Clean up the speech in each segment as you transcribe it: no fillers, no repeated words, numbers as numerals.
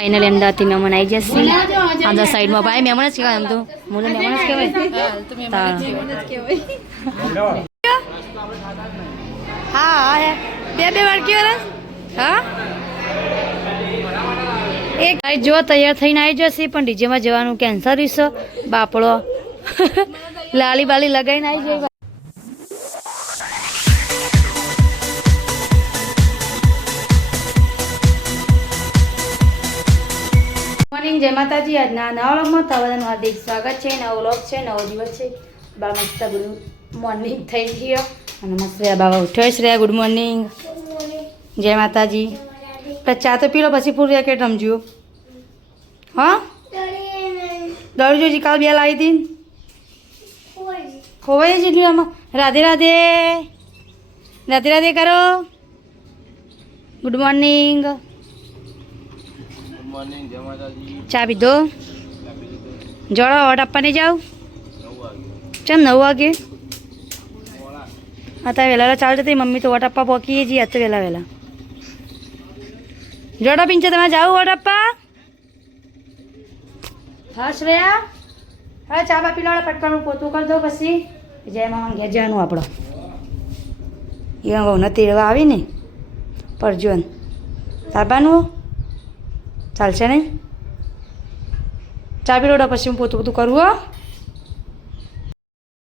Final Ahmedabad मेहमान आई जैसे आधा साइड में भाई मेहमान कहेवाय आम तो मुझे मेहमान कहेवाय हाँ बे वाड़की हाँ एक जो तैयार थी आई जैसे पण डीजे में जवानुं कैंसर रहीशो बापड़ो लाली बाली लगाई आई जाए। मॉर्निंग जय माताजी आज नवा व्लॉग में बधानुं हार्दिक स्वागत है। नवो व्लॉग है नवो दिवस है बा मस्त गुड मॉर्निंग थई गयो अने मस्त बाबा उठ्यो श्रेया गुड मॉर्निंग जय माताजी चा तो पी लो पछी फूल रेकेट रमजो हाँ दौड़ जो जी काल बे लाई थी खोवाई जेटली आम राधे राधे राधे राधे करो गुड मॉर्निंग चा पीधो जोड़ो वोट आपवा नहीं जाओ चम 9 वागे आता वेला चाल जती मम्मी तो वोट आपवा पहुंची जी आज तो वेला वेला जोड़ो पिंचे तमे जाओ वोट आपवा हाँ श्रेया हाँ चा पी लो पटकन पोतू कर दो पछी जय मामा घેર જવાનું આપણો એ વહુને તેડવા આવી ને પરજોન તારબાનું ચાલશે નહીં ચા પી લો પછી હું પોતું પોતું કરું હો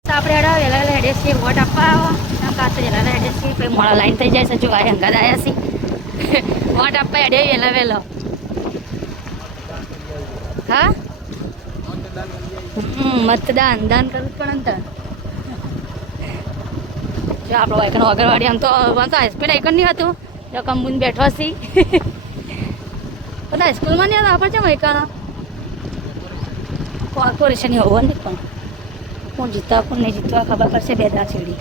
આપણે હેડા વહેલા વહેલા હેડે છીએ વોટ આપવા આવો કાતે વહેલા હેડે છીએ પછી મોડા લાઈન થઈ જાય છે જો આ હંગાત આવ્યા છીએ વોટ આપવા હેડે વહેલા વહેલો હા मतदान दान करવું જ પડે ને જો આપણો વાયકનો અગરવાડી આમ તો હાઈસ્કૂલ આઈકન નહીં હતું જો કંબુન બેઠો છી બધા સ્કૂલમાં નહીં હતા આપણે છે વાયકાના કોર્પોરેશન હોવો નહીં પણ કોણ જીતવા કોણ નહીં જીતવા ખબર પડશે બે દા છેડી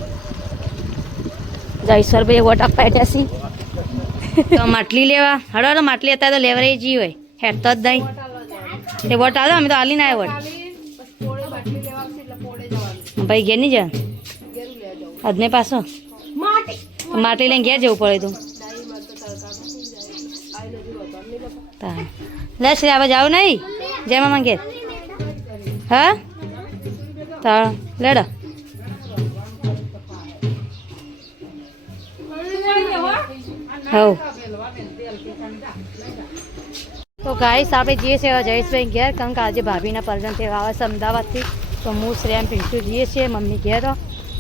જયસરભાઈ વોટ આપવા એટલે છી તો માટલી લેવા હળો માટલી હતા તો લેવરાઈ જી હોય હેડ તો જ નહીં તે વોટ આલો અમે તો આલીને આવ્યા વોટ भाई घेर नहीं जा अदने पासो माटी लेने घेर जવું પડે તું લે શ્રી આવા જાવ નહીં જય મામા ઘેર હા તા લેડો હો तो गाइस आप जीए से जयेशभाई घेर कारण आज भाभी परजन थे आवा से अमदावाद थी तो हूँ श्रेया पिंटू जीए छे मम्मी घेर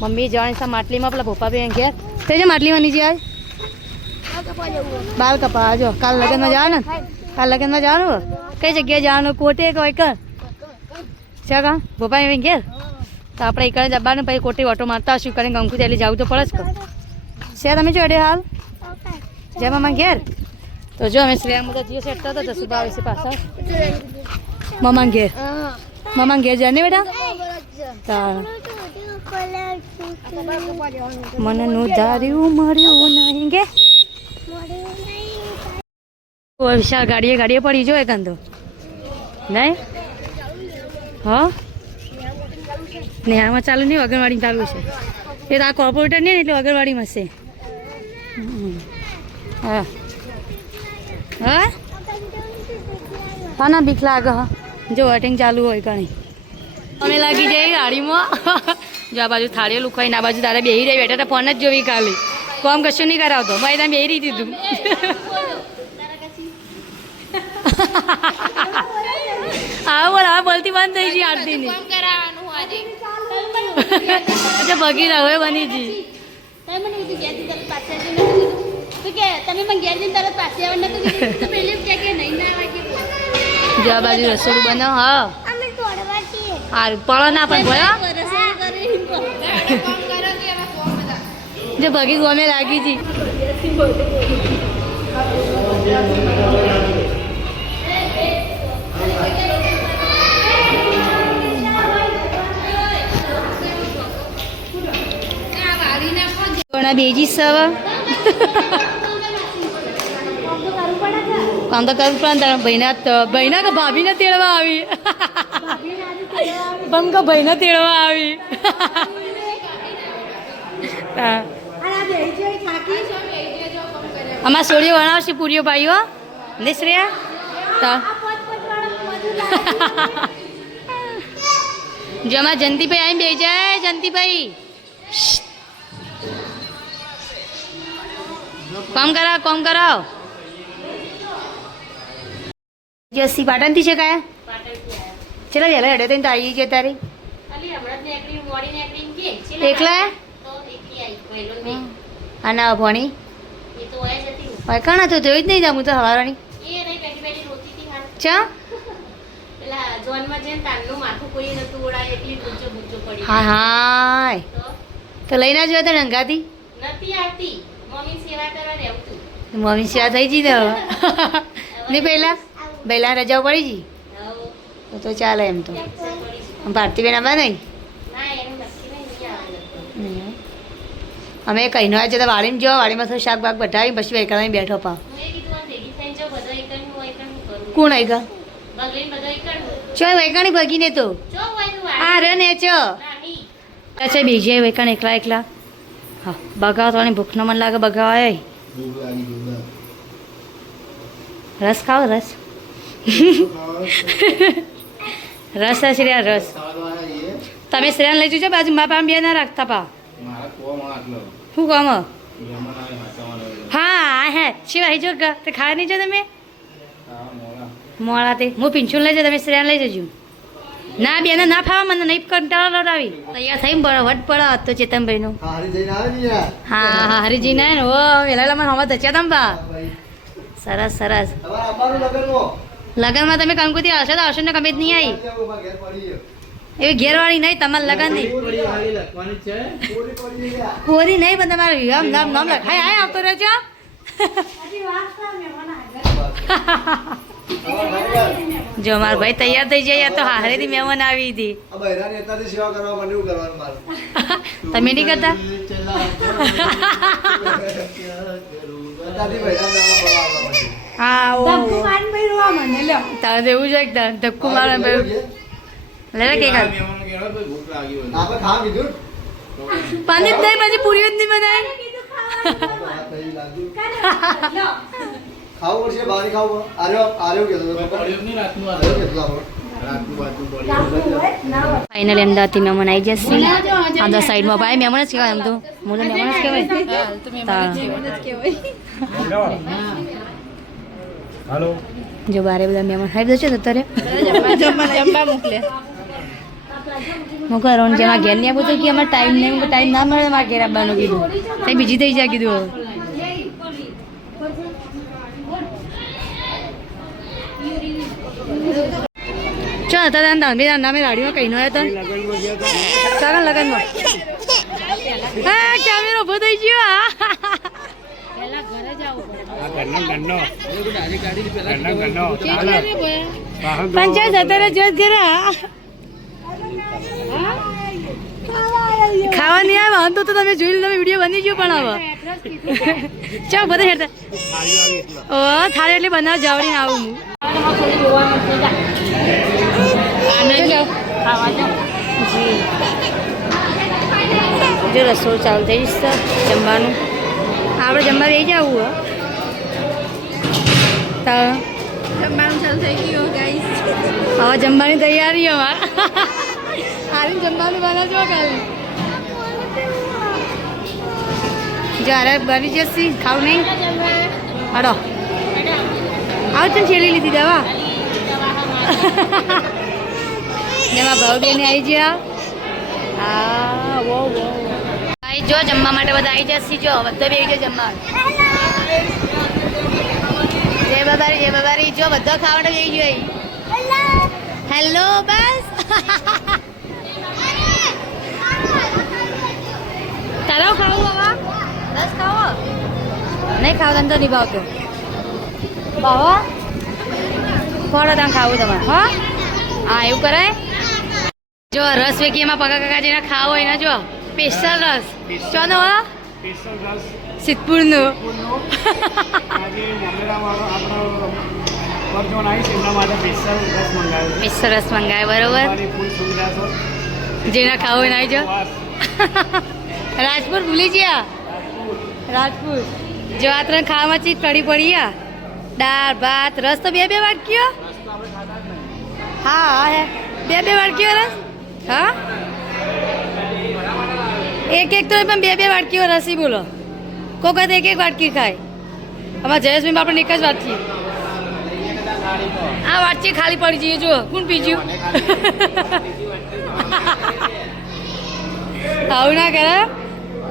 मम्मी जवानी सा माटली में पेला भोपा भाई घेर थे माटली में जी आज बाल कपा जो काल लगन में जाओ काल लगन में जाओ कई जगह जाओ कोटे को एक क्या भोपा भाई घेर तो आप एक जबा भाई कोटे ऑटो मारता शू करें अंकु तेली जाऊ तो पड़े से तमें जो अड़े हाल जय मामा घेर तो जो हमें श्रेया मुझे जीए सेट था तो सुबह से पास मामा घेर जाने बेटा मन धार्यू मर्यू नहीं गे विशाल गाड़िए पड़ी जो एक अंदो नहीं हाँ नेहा में चालू नहीं अगरवाड़ी चालू है ये तो आ कॉर्पोरेटर नहीं એટલે अगरवाड़ी में से हाँ हाँ हाँ ना बीक लाग जो वोटिंग चालू हो घनी अमे लगी जाए गाड़ी में जो आ बाजू थाड़ी लुकाई आ बाजू तारे बेही रही बैठा फोन ज जोई खाली काम कशुं नहीं करावतो भाई तमे बेही रही दीधुं हाँ बोल हाँ बोलती बंद थी जी आरती ने अच्छा भगी रहो बनी जी जो बाजू रसोई बनो हाँ पड़ो ना पण बोलो जो भगी गोमे लागी जी बेजी सव काम तो करવું પડે ભાઈના કે ભાભીને તેડવા આવી બમ કે ભાઈને તેડવા આવી અમાર સોડીઓ બનાવશે પૂરીઓ ભાઈઓ ને શ્રેયા જો અમારા જંતીભાઈ આવીને બેસી જાય. જંતીભાઈ કોમ કરાવ. જસી પાટણથી છે કાયા? ચલો વહેલા હેડે તો આવી ગયો તારી એકલા અને ભણી કણ હતું જોયું જ નહીં જાઉં તો હવારાની ચા હા હા તો લઈને જ તો નંગાથી મમ્મી સેવા થઈ જઈ તો નહીં પહેલા રજાઓ પડી જી તો ચાલે એમ તો ભારતીબેન આવા નહીં અમે કઈ નો છે તો વાડીમાં જો વાડીમાં થોડું શાક બાક બટાવી પછી વૈકણા બેઠો પા કોણ આવી ગયા ચો વૈકાણી ભગીને તો હા રે ને ચો અચ્છા બીજે વૈકાણ એકલા હા બગાવ તો ભૂખ નો મન લાગે બગાવ રસ ખાઓ રસ રસ શ્રેયા રસ તમે શ્રેયા લઈ જજો બાજુ મા પામ બે ના રાખતા પા શું કામ હા હે શિવાય જો તે ખાવા નહીં જો તમે મોડા તે હું પિંછું લઈ જાઉં તમે શ્રેયા લઈ જજો ના બેને ના ફાવા મને નહીં કંટાળો લડાવી તૈયાર થઈને વટ પડો તો ચેતનભાઈનું હા હરિજીને ને ઓ વેલા મને હવા ધચ્યા તમ બા સરસ સરસ લગનમાં તમે કંકુથી હશો તો હશો ને કમે જ નહીં આવી એવી ઘેરવાળી નહીં તમારે લગન નહીં કોરી નહીં પણ તમારે નામ લખાય આય આવતો રહેજો જો મારો ભાઈ તૈયાર થઈ જાય તો હારેથી મહેમાન આવી હતી તમે નહીં કરતા હા તારે એવું છે ધક્કુ મારે લે કે પાણી જ નહીં પછી પૂરી જ નહીં બનાય ફાઇનલી અમદાવાદથી મહેમાન આવી જશે આ તો સાઈડમાં ભાઈ મહેમાન જ કહેવાય એમ તો હું તો મહેમાન જ કહેવાય જો બારે બધા મહેમાન આવી જશે તો અત્યારે મોકલે હું કરો જેમાં ઘેર નહીં આવું તો કે અમારે ટાઈમ ના મળે મારે ઘેર આવવાનું કીધું કંઈ બીજી થઈ જાય કીધું ચાલ હતા નામે રાડીમાં કઈ નો હતા ચાલો લગનમાં હા કેમેરો ઉભો થઈ ગયો પંચાયત અત્યારે જોત ઘરા ખાવા નહીં આવે વાંધો તો તમે જોઈ તમે વિડીયો બની ગયો પણ હવે ચાલ બધા હેરતા ઓ થાળી એટલી બનાવ જાવડીને આવું હું જો રસોઈ ચાલુ થઈ જશે જમવાનું આપણે જમવા રહી જવું તો જમવાનું ચાલુ થઈ ગયું ગાઈસ હવે જમવાની તૈયારી અમારે આરીને જમવાનું બનાવજો કાલે જ્યારે બની જશે ખાવું નહીં હાડો આવ તને છેલી લીધી દવા એમાં ભાવ બેને આવી ગયા હા વો વો આવી જો જમવા માટે બધા આવી જશે જો બધા બે જો જમવા જય બાબારી જો બધા ખાવાના જઈ જોઈ હેલો બસ તારો ખાવું બાબા બસ ખાવો નહીં ખાવ તને તો નહીં ભાવતો બાબા ફોડો તમે ખાવું તમારે હા હા એવું કરાય જો રસ વેકી એમાં પગા કાકા જેને ખાવો એના જો સ્પેશિયલ રસ ચોનો સિદ્ધપુરનો સ્પેશિયલ રસ મંગાવ્યો બરોબર જેને ખાવો એના જો રાજપુર ભૂલી ગયા રાજપુર જો આ ત્રણ ખાવામાં ચીજ પડી પડી દાળ ભાત રસ તો બે વાટકીઓ. હા હા હે બે વાટકીઓ રસ. હા એક તો પણ બે વાટકીઓ રસી બોલો. કોક એક વાટકી ખાય. અમારા જયેશભાઈ આપણે એક જ વાટકી. આ વાટકી ખાલી પડી જઈએ જો કોણ પીજ્યું. આવું ના કરે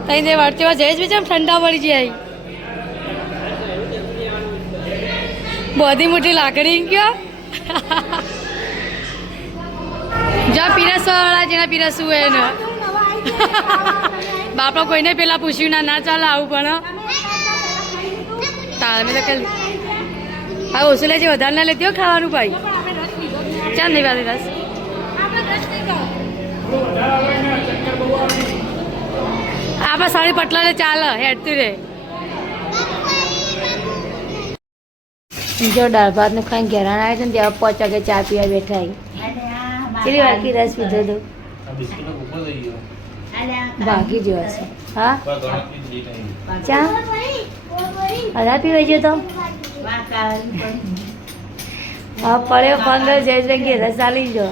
તઈ જે વાટકીમાં જયેશભાઈ છે ઠંડા પડી જાય. બધી મોટી લાકડી કયો જો પીરસવા વાળા જેના પીરસવું હોય ને બાપા કોઈને પેલા પૂછ્યું ના ચાલે આવું પણ તારે મેં તો હા ઓછું લેજે વધારે ના લેતી હો ખાવાનું ભાઈ. ચાલ નહીં વાળી રસ આપણા સાડી પટલા ને ચાલે હેડતું રે. જો દાળ ભાત ને ખાઈને ઘેરાણ આવે છે ને ત્યાં 5 વાગે ચા પીવા બેઠા કેટલી વાટકી રસ પીધો હતો બાકી જેવા છે. હા ચા અધા પીવાઈ ગયો તો હા પડ્યો 15 જયેશભાઈ કે રસ આલી જો.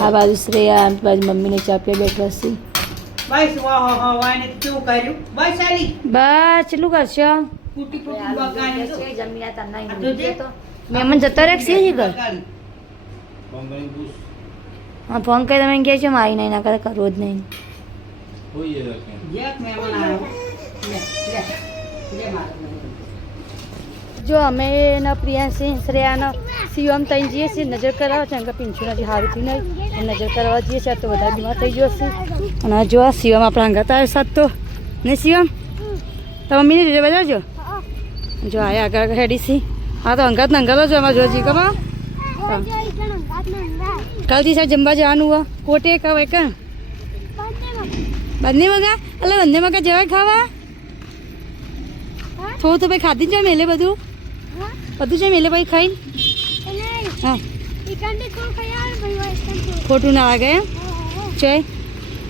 આ બાજુ શ્રેયા બાજુ મમ્મીને ચા પીવા બેઠા છે. બસ ચેટલું કરશો મહેમાન જતો રહે છે ઘર. હા ફોન કરી તમે કહે છે મારી નહીં ના કરે કરવો જ નહીં. જો અમે એના પ્રિયાંશી શ્રેયાનો શિવમ તઈ જઈએ છીએ નજર કરાવવા છે કે પિંછું નથી સારું થયું નહીં નજર કરવા જઈએ છીએ તો બધા બીમાર થઈ ગયો છે. અને જો શિવમ આપણા અંગાત આવ્યો સાત તો નહીં શિવમ તો મમ્મીને જોજો બજાવજો જો આયા આગળ હેડી સી. હા તો અંગાત ને અંગાત જો અમારે જોજી કમા કાલથી સાહેબ જમવા જવાનું હોય કોટે કવાય કાં બંને મગા એટલે બંને મગા જવાય ખાવા થોડું તો ભાઈ ખાધી જાય મેલે બધું છે મેલે ભાઈ ખાઈ. હા ખોટું ના લાગે એમ છે.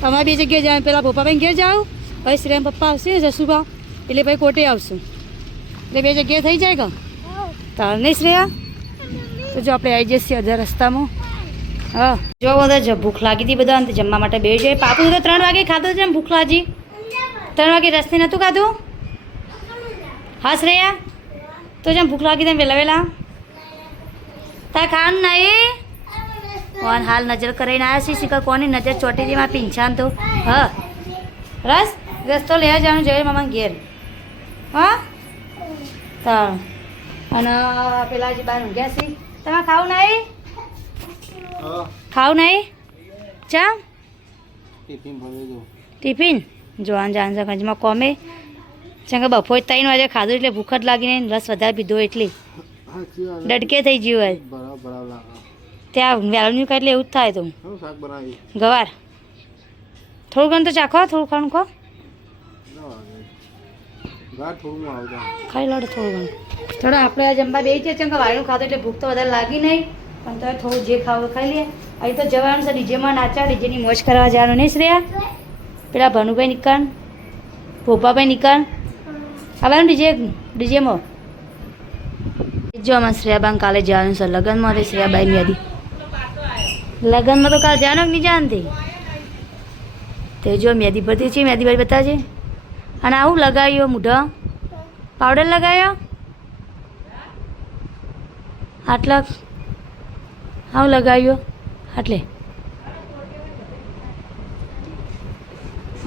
અમારે બે જગ્યાએ જાય પેલા પપ્પાભાઈ ઘેર જાઓ ભાઈ શ્રેમ પપ્પા આવશે ને જસુભા એટલે ભાઈ કોટે આવશું એટલે બે જગ્યાએ થઈ જાય કે તાર નહીં શ્રેયા તો જો આપણે આવી જઈએ અડધા રસ્તામાં. હા જો બધા ભૂખ લાગી હતી બધા જમવા માટે બે જાય. પાપુ તો 3 વાગે ખાધું છે એમ ભૂખ લાગી 3 વાગે રસ્તે નહોતું ખાધું. હા શ્રેયા તો જેમ ભૂખ લાગી તેમ વહેલા તાર ખાવાનું નહીં કોણ હાલ નજર કરાઈને આવ્યા છે શીખર કોની નજર ચોટી હતી મારા પીંછાન તો. હા રસ તો લેવા જવાનું જોઈએ મામા ઘેર. હા તાર અને પેલા જે બહાર ઊંઘ્યા છે તમે ખાવું નહીં ચા ટિફિન જોવાન જાન ગંજમાં કોમે જેમ કે બપોર 3 વાગે ખાધું એટલે ભૂખ જ લાગી નહીં રસ વધારે પીધો એટલે ડડકે થઈ ગયું હોય ત્યાં વેલણ્યું ખાય એટલે એવું જ થાય. તો ગવાર થોડું ઘણું તો ચાખો થોડું ઘણું ખો ખાઈ લો થોડું ઘણું થોડું આપણે જમવા બે છે ચમ કે વાયણું ખાધું એટલે ભૂખ તો વધારે લાગી નહીં પણ તો થોડું જે ખાવું ખાઈ લે. અહીં તો જવાનું છે ડીજેમાં નાચા ડીજેની મોજ કરવા જવાનું નહીં શ્રેયા પેલા ભનુભાઈ નીકળ ભોપાભાઈ નીકળ આવવાનું ડીજેમાં જો અમારે શ્રેયાબાન કાલે જવાનું છે લગ્નમાં તો શ્રેયાબાઈ મેદી લગ્નમાં તો કાલે જવાનું નહીં જાણતી તે જો મેદી ભરતી છે મેદી ભાઈ બતાવજે. અને આવું લગાવ્યો મૂઢા પાવડર લગાવ્યો આટલા આવું લગાવ્યો આટલે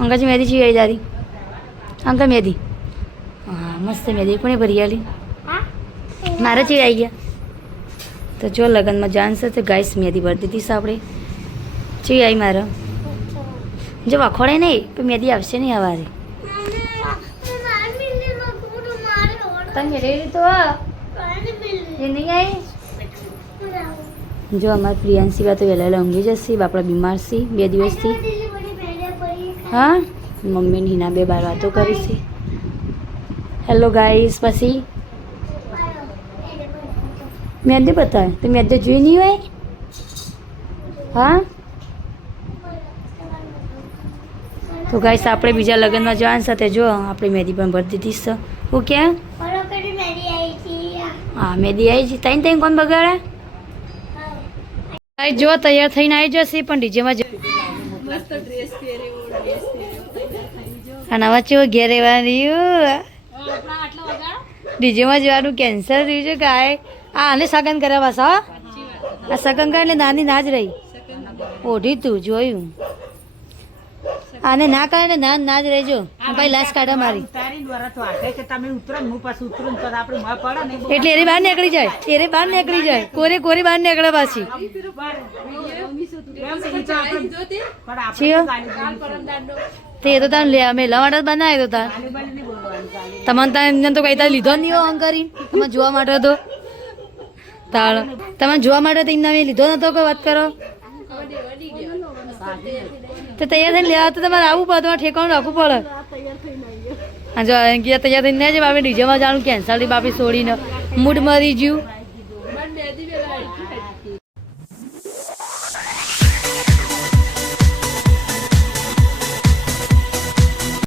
અંકાજી મેદી છે દાદી અંકા મેદી હા મસ્ત મેદી કોને ભરી આલી મારે ચીડ આવી ગયા તો જો લગ્નમાં જાણશે તો ગાઈસ મેદી ભરી દીધી છે આપણે ચીડ આવી મારે જો વખોડે નહીં તો મેદી આવશે નહીં સવારે તમે રેડી તો એ નહીં આવી. જો અમારી પ્રિયાંશી બા તો વહેલા ઊંઘી જશે બાપડા બીમાર છે 2 દિવસથી. હા મમ્મી હિના 2 બાર વાતો કરી છે. હેલો ગાઈસ પછી મેદી બતાવે તો મેદી જોઈ નહીં હોય. હા તો ગાઈસ આપણે બીજા લગ્નમાં જવાનું સાથે જો આપણી મહેંદી પણ ભરી દીધી છે હું ક્યાં હા મહેંદી આવી છે તઈ તઈ કોણ બગાડે ગાઈસ જો તૈયાર થઈને આવી જશે પણ ડીજેમાં અને આમાં ચેવો ઘેર રહેવાનું ડીજેમાં જવાનું કેન્સર થયું છે ગાય આને સગન કર્યા બસ હા આ સગન કરે એટલે નાની ના જ રહી ઓઢી તું જોયું આને ના કરે ને ના જ રહેજો ભાઈ લાશ કાઢે મારી એટલે એની બહાર નીકળી જાય કોરે બહાર નીકળે પાછી તે તો તાર મેલા માટે બનાવ્યો તો તાર તમને એમને તો કઈ તાર લીધો નહીં આમ કરી તમે જોવા માટે તો તાળ તમે જોવા માટે તો એમને મેં લીધો નતો કે વાત કરો તો તૈયાર થઈને લેવા તો તમારે આવવું પડે તમારે ઠેકાણું રાખવું પડે હા જો તૈયાર થઈને નહીં જ બાપે ડીજેમાં જવાનું કેન્સલ બાપી છોડીને મૂડ મરી ગયું